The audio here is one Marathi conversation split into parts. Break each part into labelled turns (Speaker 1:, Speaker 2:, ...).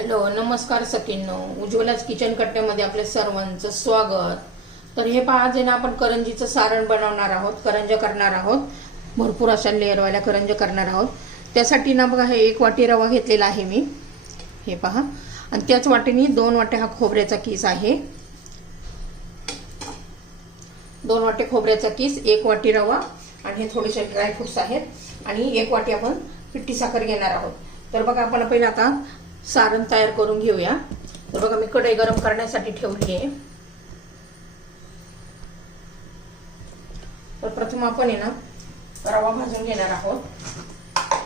Speaker 1: हॅलो नमस्कार सकिन्नो उज्ज्वलाच किचन कट्ट्यामध्ये आपल्या सर्वांचं स्वागत. तर हे पहा जे ना आपण करंजीचं सारण बनवणार आहोत करंज करणार आहोत. भरपूर अशा लेअरवाल्या करंज करणार आहोत. त्यासाठी ना बघा हे एक वाटी रवा घेतलेला आहे मी. हे पहा. आणि त्याच वाटीने दोन वाटे हा खोबऱ्याचा किस आहे. दोन वाटे खोबऱ्याचा किस एक वाटी रवा आणि हे थोडेसे ड्रायफ्रुट्स आहेत. आणि एक वाटी आपण पिठी साखर घेणार आहोत. तर बघा आपण पहिला आता सारण तयार करून घेऊया. तर बघा मी कढई गरम करण्यासाठी ठेवली आहे तर प्रथम आपण आहे ना रवा भाजून घेणार आहोत.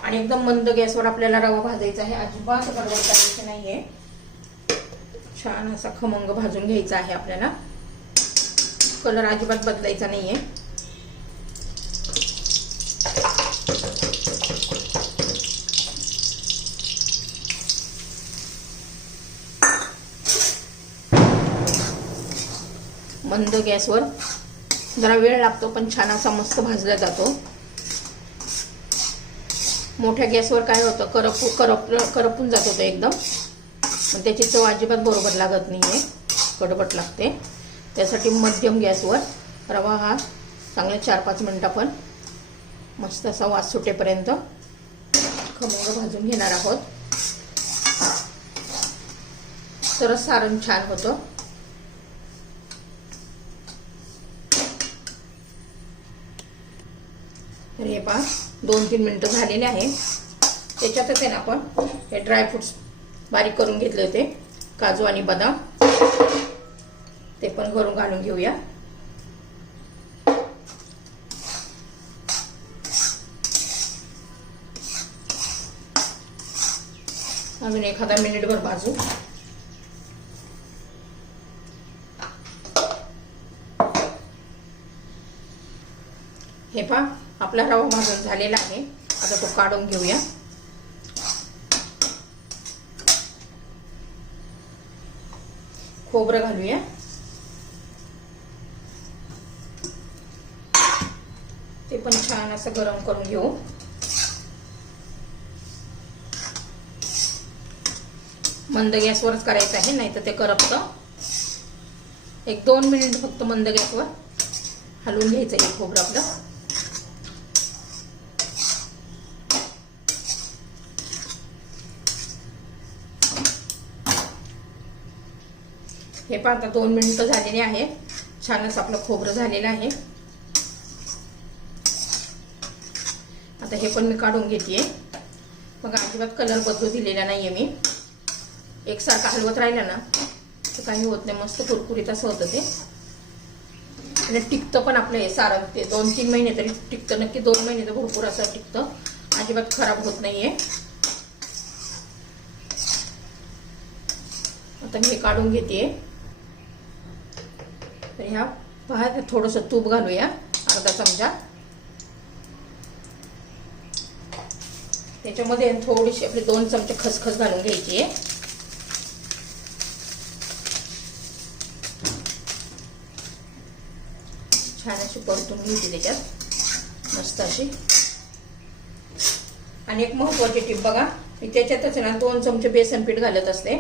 Speaker 1: आणि एकदम मंद गॅसवर आपल्याला रवा भाजायचा आहे. अजिबात गडबड करायची नाहीये. छान असा खमंग भाजून घ्यायचा आहे आपल्याला. कलर अजिबात बदलायचा नाहीये. मंद गॅसवर. जरा वेळ लागतो पण छान असा मस्त भाजला जातो. मोठ्या गॅसवर काय होतं करपू करप करपून जात होतं एकदम. पण त्याची चव अजिबात बरोबर लागत नाही आहे कडबट लागते. त्यासाठी मध्यम गॅसवर रवा हा चांगले चार पाच मिनटं पण मस्त असा वास सुटेपर्यंत खमंग भाजून घेणार आहोत. तरच सारण छान होतं तर हे पहा दोन तीन मिनटं झालेले आहे. त्याच्यातच आहे ना आपण हे ड्रायफ्रुट्स बारीक करून घेतले होते काजू आणि बदाम. ते पण घरून घालून घेऊया. अजून एखादा मिनिटभर भाजू. हे पहा. आपला रवा भाजून झालेला आहे. आता तो काढून घेऊया. खोबरं घालूया. ते पण छान असं गरम करून घेऊ. मंद गॅसवरच करायचं आहे नाही तर ते करपतं. एक दोन मिनिट फक्त मंद गॅसवर हलवून घ्यायचं आहे खोबरं आपलं. हे पण आता दोन मिनिटं झालेली आहे. छानच आपलं खोबरं झालेलं आहे. आता हे पण मी काढून घेते मग अजिबात कलर बदलू दिलेला नाहीये मी. एकसारखा हलवत राहिलं ना तर काही होत नाही. मस्त कुरकुरीत असं होतं ते. आणि टिकतं पण आपलं हे सारं. ते दोन तीन महिने तरी टिकतं. नक्की दोन महिने तर भरपूर असं टिकतं. अजिबात खराब होत नाहीये. आता मी हे काढून घेते तर ह्या पहा थोडंसं तूप घालूया. अर्धा चमचा. त्याच्यामध्ये थोडीशी आपली दोन चमचे खसखस घालून घ्यायची. आहे छान अशी परतून घ्यायची त्याच्यात. मस्त अशी. आणि एक महत्वाची टीप बघा मी त्याच्यातच ना दोन चमचे बेसन पीठ घालत असते.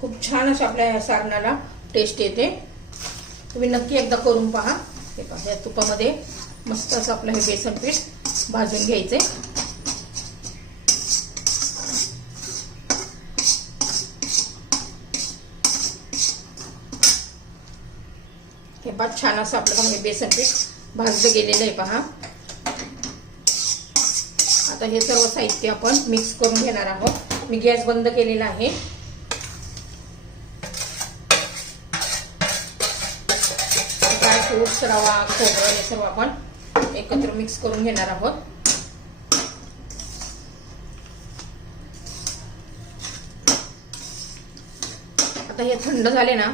Speaker 1: खूप छान असं आपल्या सारणाला टेस्ट येते. तुम्ही नक्की एकदा करून पहा. हे पहा या तुपामध्ये मस्त असं आपलं हे बेसन पीठ भाजून घ्यायचे. हे पहा छान असं आपलं हे बेसन पीठ भाजलं गेलेलं आहे पहा. आता हे सर्व साहित्य आपण मिक्स करून घेणार आहोत. मी गॅस बंद केलेला आहे. ड्रायफ्रूट्स रवा खोबरं हे सर्व आपण एकत्र मिक्स करून घेणार आहोत. आता हे थंड झाले ना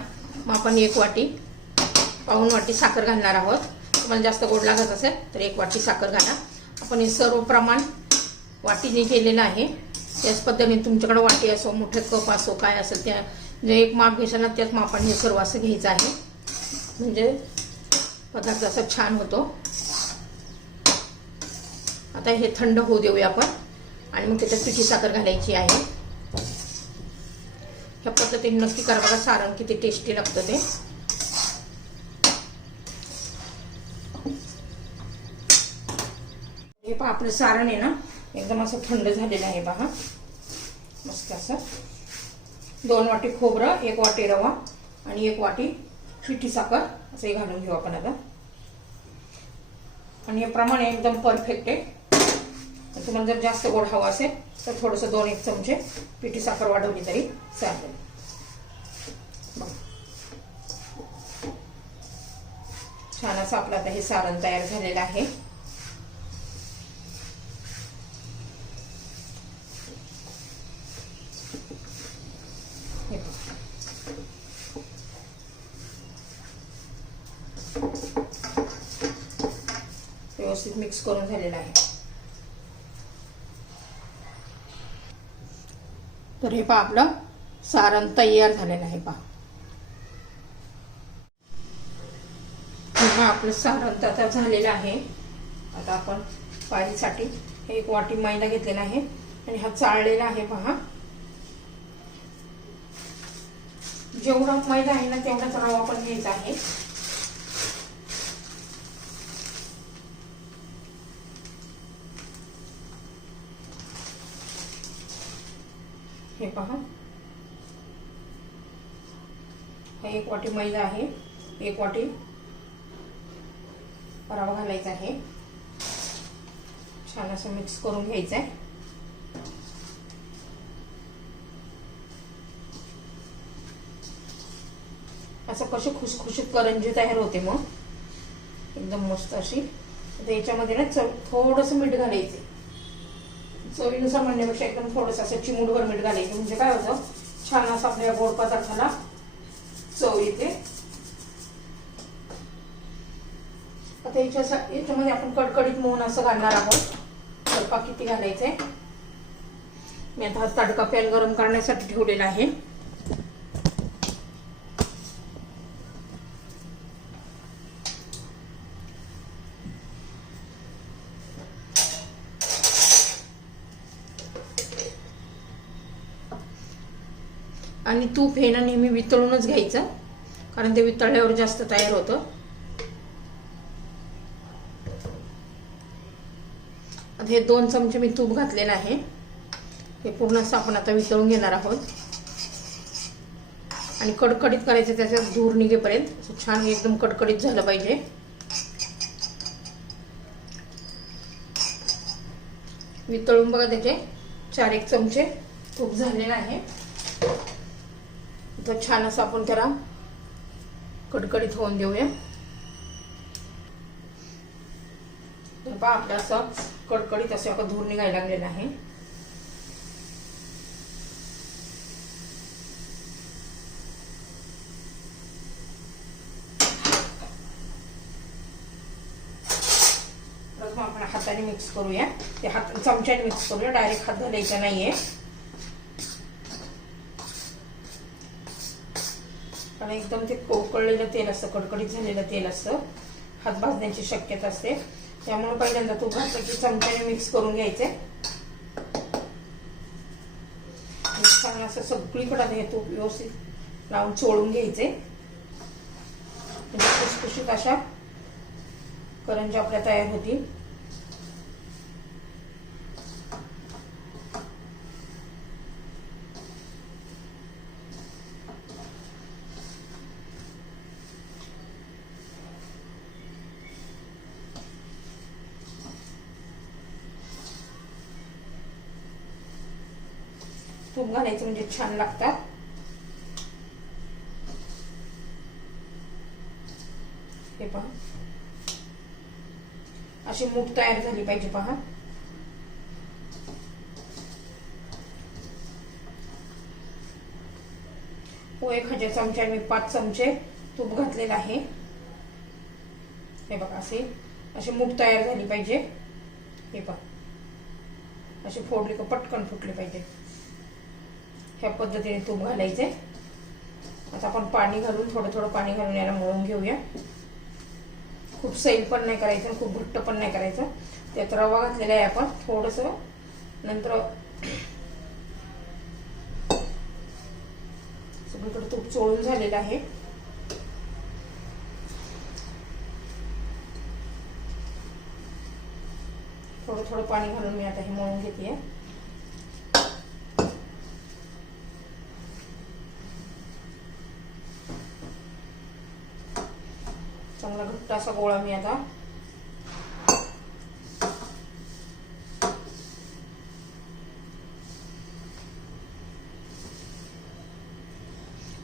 Speaker 1: मग आपण एक वाटी पाऊन वाटी साखर घालणार आहोत. तुम्हाला जास्त गोड लागत असेल तर एक वाटी साखर घाला. आपण हे सर्व प्रमाण वाटीने केलेलं आहे. त्याच पद्धतीने तुमच्याकडे वाटी असो मोठे कप असो काय असेल त्या जे एक माप घेशाल ना त्याच मापाने हे सर्व असं घ्यायचं आहे. म्हणजे पदार्थ असा छान होतो. आता हे थंड होऊ देऊया आपण. आणि मग त्याच्यात पिठी साखर घालायची आहे. ह्या पद्धतीने नक्की करा बघा सारण किती टेस्टी लागतं ते. हे पहा आपलं सारण आहे ना एकदम असं थंड झालेलं आहे पहा मस्त असं. दोन वाटी खोबरं एक वाटी रवा आणि एक वाटी पिठी साखर. असं घालून घेऊ आपण आता. आणि हे प्रमाण एकदम परफेक्ट आहे. तुम्हाला जर जास्त गोड हवा असेल तर थोडंसं दोन एक चमचे पिठी साखर वाढवली तरी चालेल. छान असं आपलं आता हे सारण तयार झालेलं आहे हे पहा. व्यवस्थित मिक्स करून झालेला आहे. तर हे पहा आपलं सारण तयार झालेलं आहे पहा. आपलं सारण तर आता झालेलं आहे. आता आपण पाहिजेसाठी एक वाटी मैदा घेतलेला आहे आणि हा चाळलेला आहे पहा. जेवढा मैदा आहे ना तेवढाच रवा पण घ्यायचा आहे. हे पहा. हा एक वाटी मैदा आहे. एक वाटी रवा घालायचा आहे. छान असं मिक्स करून घ्यायचं आहे असं कशी खुसखुशीत करंजी तयार होते मग. एकदम मस्त अशी. याच्यामध्ये ना चव थोडंसं मीठ घालायचे चवीनुसार म्हणण्यापेक्षा एकदम थोडंसं असं चिमूटभर मीठ घालायचं. म्हणजे काय होतं? छान असं आपल्या गोड पदार्थाला चव येते. आता याच्या याच्यामध्ये आपण कडकडीत मोहन असं घालणार आहोत. तडका किती घालायचंय? मी आता हा तडका पॅन गरम करण्यासाठी ठेवलेला आहे. आणि तूप हे ना नेहमी वितळूनच घ्यायचं कारण ते वितळल्यावर जास्त तयार होतं. आता हे दोन चमचे मी तूप घातलेलं आहे. हे पूर्ण असं आपण आता वितळून घेणार आहोत. आणि कडकडीत करायचं त्याच्यात धूर निघेपर्यंत. असं छान एकदम कडकडीत झालं पाहिजे. वितळून बघा त्याचे चार एक चमचे तूप झालेलं आहे. तर छान असं आपण त्याला कडकडीत होऊन देऊया. तर पहा आपलं असं कडकडीत असं आपण धूर निघायला लागलेला आहे. मग आपण हाताने मिक्स करूया. ते हात चमच्याने मिक्स करूया. डायरेक्ट हात घालायचा नाहीये. एकदम ते कोकळलेलं तेल असतं कडकडीत झालेलं तेल असतं. हात भाजण्याची शक्यता असते. त्यामुळे पहिल्यांदा तूप घातलं की चमच्याने मिक्स करून घ्यायचे. छान असं सगळीकडे हे तूप व्यवस्थित लावून चोळून घ्यायचे. म्हणजे खुसखुशीत अशा करंजी आपल्या तयार होतील. घालायचं म्हणजे छान लागतात. हे पहा. अशी मूठ तयार झाली पाहिजे पहा. हो, पोहे हजार चमचे मी पाच चमचे तूप घातलेलं आहे. हे बघा असे. अशी मूठ तयार झाली पाहिजे. हे पहा. अशी फोडली का पटकन फुटली पाहिजे. ह्या पद्धतीने तूप घालायचे. आता आपण पाणी घालून थोडं थोडं पाणी घालून याला मळून घेऊया. खूप सैल पण नाही करायचं खूप घट्ट पण नाही करायचं. त्यात रवा घातलेला आहे आपण. थोडस नंतर सगळीकडे तूप चोळून झालेलं आहे. थोडं थोडं पाणी घालून मी आता हे मळून घेते. चांगला असा गोळा मी आता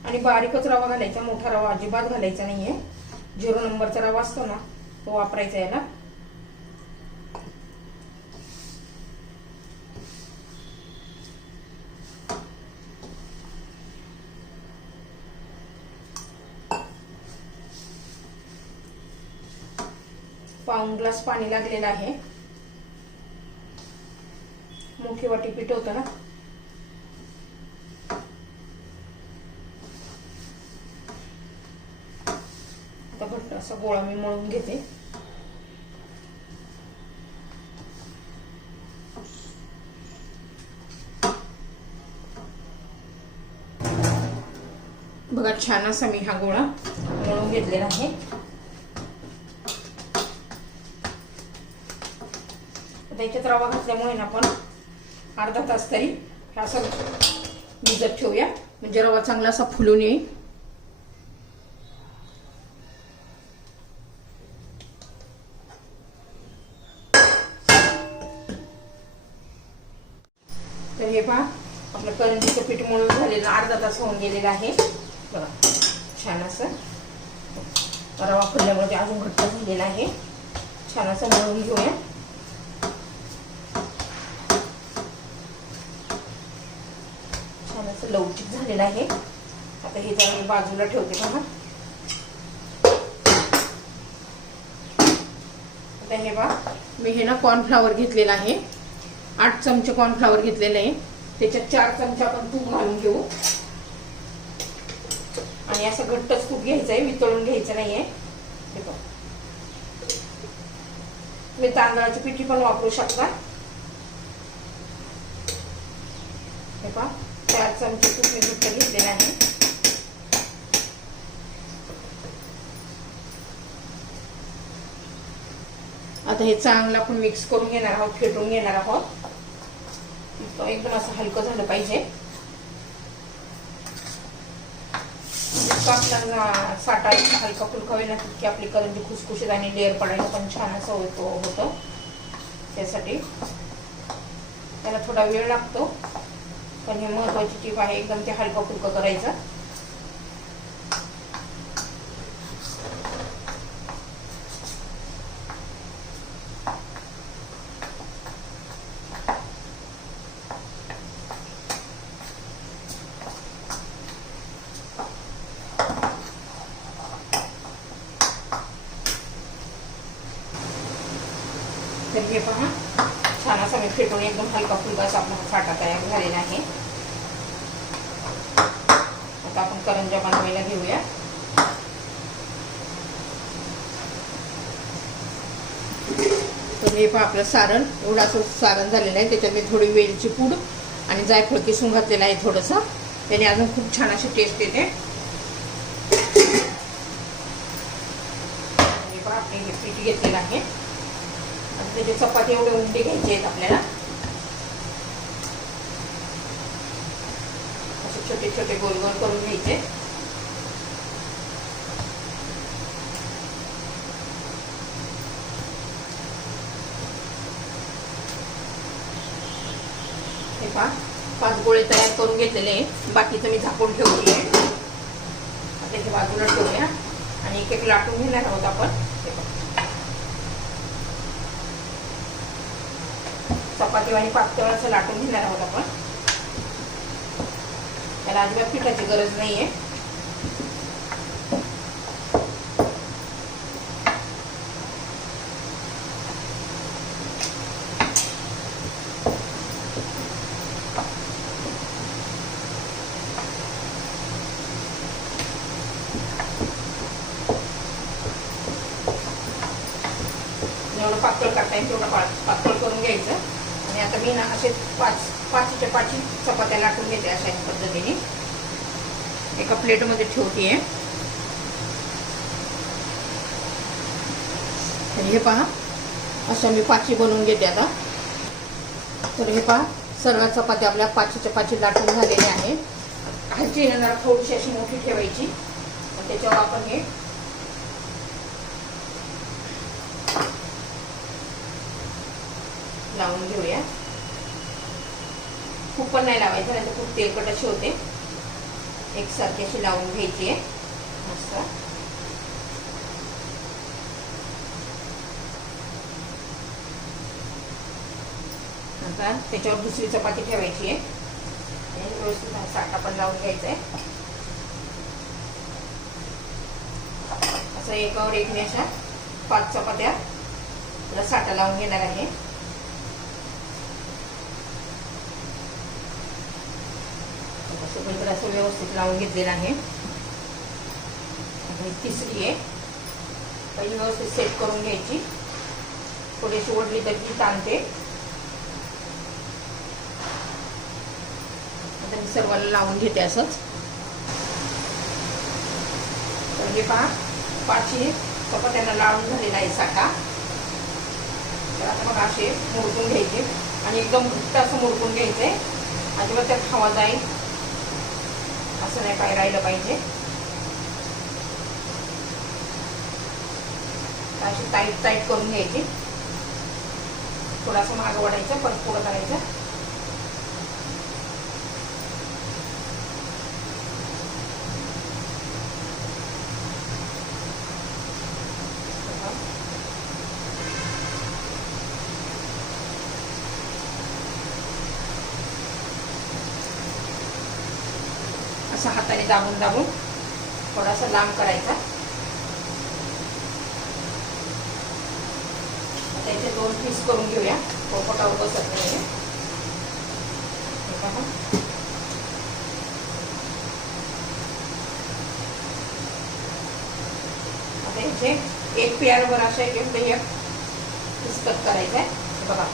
Speaker 1: आणि बारीकच रवा घालायचा मोठा रवा अजिबात घालायचा नाहीये. झिरो नंबरचा रवा असतो ना तो वापरायचा याला. पाऊन ग्लास पाणी लागलेलं आहे. मोठी वाटी पीठ होतं ना. आता घट्ट असा गोळा मी मळून घेते. बघा छान असा मी हा गोळा मळून घेतलेला आहे. त्याच्यात रवा घातल्यामुळे ना आपण अर्धा तास तरी असं भिजत ठेवूया. म्हणजे रवा चांगला असा फुलून येईल. तर हे पहा आपलं करंजीचं पीठ मळून झालेलं अर्धा तास होऊन गेलेलं आहे. बघा छान असं. रवा फुलल्यामुळे अजून घट्ट झालेला आहे. छान असं मळून घेऊया छान असं लवचिक झालेलं आहे त्याला मी बाजूला ठेवते बघा आता हे बा मी हे ना कॉर्नफ्लावर घेतलेलं आहे. आठ चमचे कॉर्नफ्लावर घेतलेले आहे. त्याच्यात चार चमचे आपण तूप घालून घेऊ. आणि असं घट्टच तूप घ्यायचं आहे वितळून घ्यायचं नाहीये. हे बघ. तुम्ही तांदळाची पिठी पण वापरू शकता. हे पहा चार चमचे तूप मी घट्ट घेतलेलं आहे. आता हे चांगलं आपण मिक्स करून घेणार आहोत फेटून घेणार आहोत. एकदम असं हलकं झालं पाहिजे. जितकं आपल्याला साठा हलका फुलका होईल ना तितकी आपली करंजी खुसखुशीत आणि लेअर पडायला पण छान असं होतो होतं. त्यासाठी त्याला थोडा वेळ लागतो. पण हे महत्वाची टीप आहे एकदम ते हलका फुलका करायचं. तर हे पहा. छान असा मी फेटून एकदम हलका फुलका असा आपला फाटा तयार झालेला आहे. आता आपण करंजा बनवायला घेऊया. तर हे पहा आपलं सारण. एवढं सारण झालेलं आहे. त्याच्यात मी थोडी वेलची पूड आणि जायफळ किसून घातलेलं आहे थोडंसं. त्याने अजून खूप छान अशी टेस्ट येते. हे पहा हे पीठ घेतलेलं आहे. त्याचे चपाती एवढे उमटे घ्यायचे आहेत आपल्याला. असे छोटे छोटे गोल गोल करून घ्यायचे. हे पहा पाच गोळे तयार करून घेतलेले बाकीचं मी झाकून ठेवले आहे. आता हे बाजूला ठेवूया. आणि एक एक लाटून घेणार आहोत आपण हे पहा चपाती आणि पातळ असं लाटून घेणार आहोत आपण. त्याला अजिबात पिठाची गरज नाहीये. जेवढं पातळ करता येईल तेवढं पातळ करून घ्यायचं. आता मी ना असे पाच पाचच्या पाची चपात्या लाटून घेते अशा पद्धतीने. एका प्लेटमध्ये ठेवते तर हे पहा असं मी पाची बनवून घेते आता. तर हे पहा सर्व चपात्या आपल्या पाचीच्या पाची लाटून झालेल्या आहेत. खालची येणार थोडीशी अशी मोठी ठेवायची. त्याच्यावर आपण हे लावून घेऊया. खूप पण नाही लावायचं नाही तर खूप तेलकट अशी होते. एकसारखी अशी लावून घ्यायची आहे. मस्त. आता त्याच्यावर दुसरी चपाती ठेवायची आहे. आणि व्यवस्थित हा साठा पण लावून घ्यायचा आहे. असं एकावर एक मी अशा पाच चपात्या साठा लावून घेणार आहे. सगळीकडे असं व्यवस्थित लावून घेतलेलं आहे. आणि तिसरी आहे. पहिली व्यवस्थित सेट करून घ्यायची. थोडीशी ओढली तर ती ताणते. आता मी सर्वांना लावून घेते असंच. तर हे पहा पाचशे चपात्यांना लावून झालेला आहे साठा. तर आता मग असे मुरकून घ्यायचे. आणि एकदम घट्ट असं मुरकून घ्यायचे अजिबात त्यात हवा जाईल. असं नाही काय राहिलं पाहिजे? अशी टाईट टाईट करून घ्यायची. थोडासा मागं वाढायचा परत पुढं करायचं असं हाताने दाबून दाबून थोडासा लांब करायचा. आता इथे दोन पीस करून घेऊया. पोपटावर बसत नाही आता इथे एक पेअरवर अशा एक एक करायचं आहे बघा.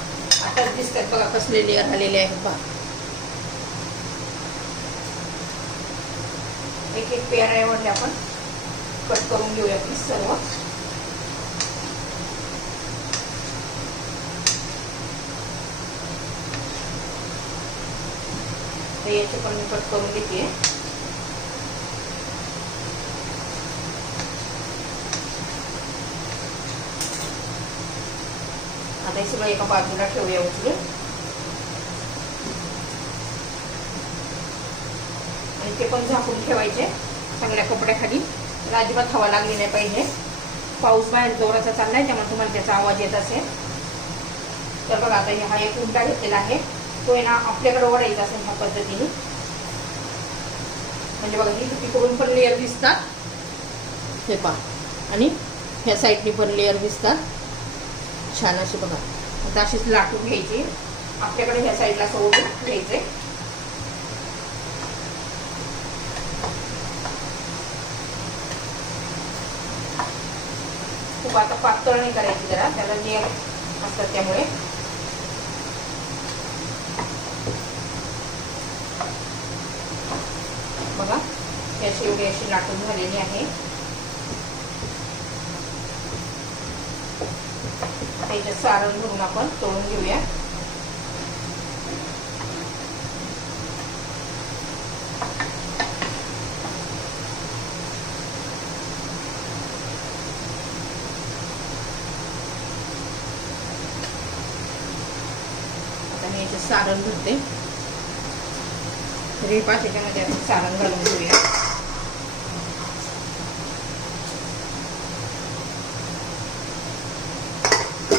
Speaker 1: आताच दिसतात बघा कसले लेअर आलेले आहेत. बघा. एक एक पेअर आहे म्हणजे आपण कट करून घेऊया ती सर्व. याचे पण मी कट करून घेते. आता हे सगळं एका बाजूला ठेवूया उचलून. ते पण झाकून ठेवायचे. चांगल्या कपड्याखाली. अजिबात हवा लागली नाही पाहिजे. पाऊस बाहेर जोराचा चाललाय त्यामुळे तुम्हाला त्याचा आवाज येत असेल. तर बघा आता हा एक उलटा घेतलेला आहे. तो आहे ना आपल्याकडे ओढायचा असेल ह्या पद्धतीने. म्हणजे बघा ही तिकडून पण लेअर दिसतात. हे पहा. आणि ह्या साईडनी पण लेअर दिसतात. छान असे बघा. आता अशीच लाटून घ्यायची. आपल्याकडे ह्या साईडला असं ओढून घ्यायचे पातळणी पातळ करायची जरा. त्याला नियम असतात त्यामुळे. बघा याची एवढी अशी लाटून झालेली आहे. त्याच्यात सारण भरून आपण तोडून घेऊया आता मी याच्यात सारण भरते. तरी पाच आपण सारण घालून घेऊया.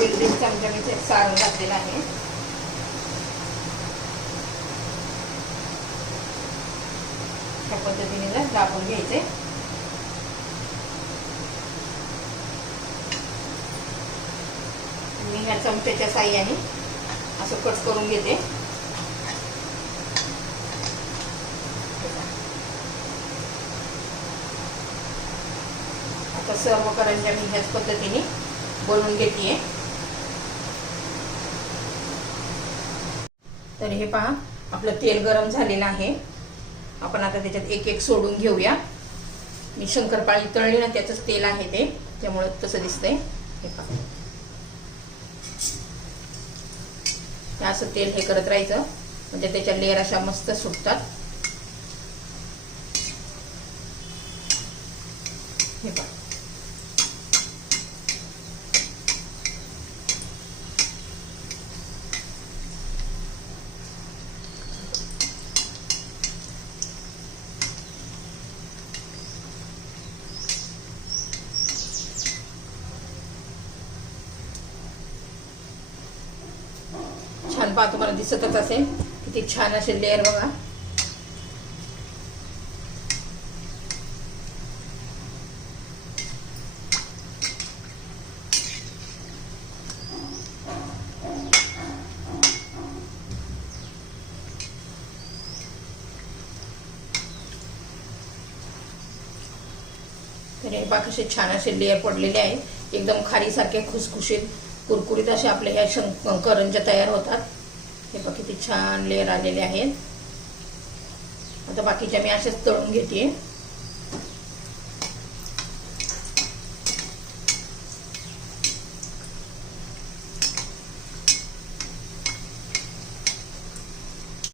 Speaker 1: एक दीड चमचा मी सारण घातलेलं आहे. त्या पद्धतीने जर दाबून घ्यायचे. मी ह्या चमच्याच्या साह्याने असं कट करून घेते. आता सर्व करंज्या मी ह्याच पद्धतीने बनवून घेते तर हे पहा आपलं तेल गरम झालेलं आहे. आपण आता त्याच्यात एक एक सोडून घेऊया. मी शंकरपाळी तळली ना त्याचंच तेल आहे ते त्यामुळे तसं दिसतंय. हे पहा. असं तेल हे करत राहायचं. म्हणजे त्याच्या लेअर अशा मस्त सुटतात हे पहा छान पहा तुम्हाला दिसतच असेल. किती छान असे लेअर बघा. बाकीचे छान असे लेअर पडलेले आहे. एकदम खारीसारखे खुसखुशीत कुरकुरीत असे आपले ह्या शंक तयार होतात. छान लेअर आलेले आहेत. आता बाकीच्या मी असेच तळून घेते.